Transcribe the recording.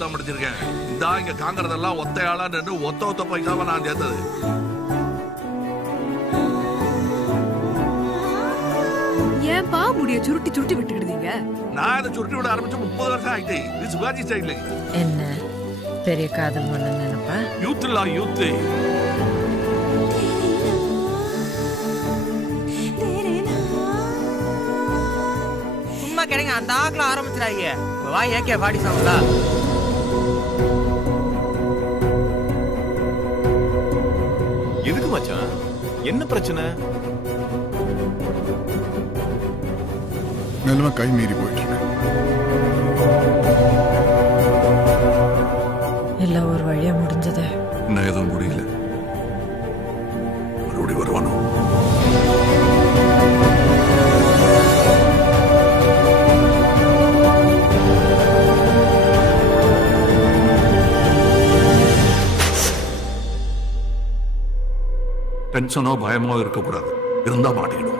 தான் முடிச்சிருக்கேன். இந்த இங்க காங்கறதெல்லாம் ஒத்தையாளா நின்று ஒத்த பைசாவை நான் சேர்த்தது. ஏன்பா முடிய சுருட்டி சுருட்டி விட்டுக்கிடுதீங்க? நான் இதை சுருட்டி விட ஆரம்பிச்சு 30 வருஷம் ஆயிட்டு. இது சிவாஜி ஸ்டைல். என்ன பெரிய காதல் பண்ண நினைப்பா? யூத் இல்ல யூத். சும்மா கிடைங்க அந்த ஆக்கல ஆரம்பிச்சிடாங்க. வா ஏகே பாடி சாங்களா? எதுக்கு மச்சான்? என்ன பிரச்சனை? நிலைமை கை மீறி போயிட்டு இருக்கு. எல்லாம் ஒரு வழியா முடிஞ்சது. இன்னும் எதுவும் முடியல. மறுபடி வருவானோ? டென்ஷனோ பயமோ இருக்கக்கூடாது. இருந்தா மாட்டிக்கிடும்.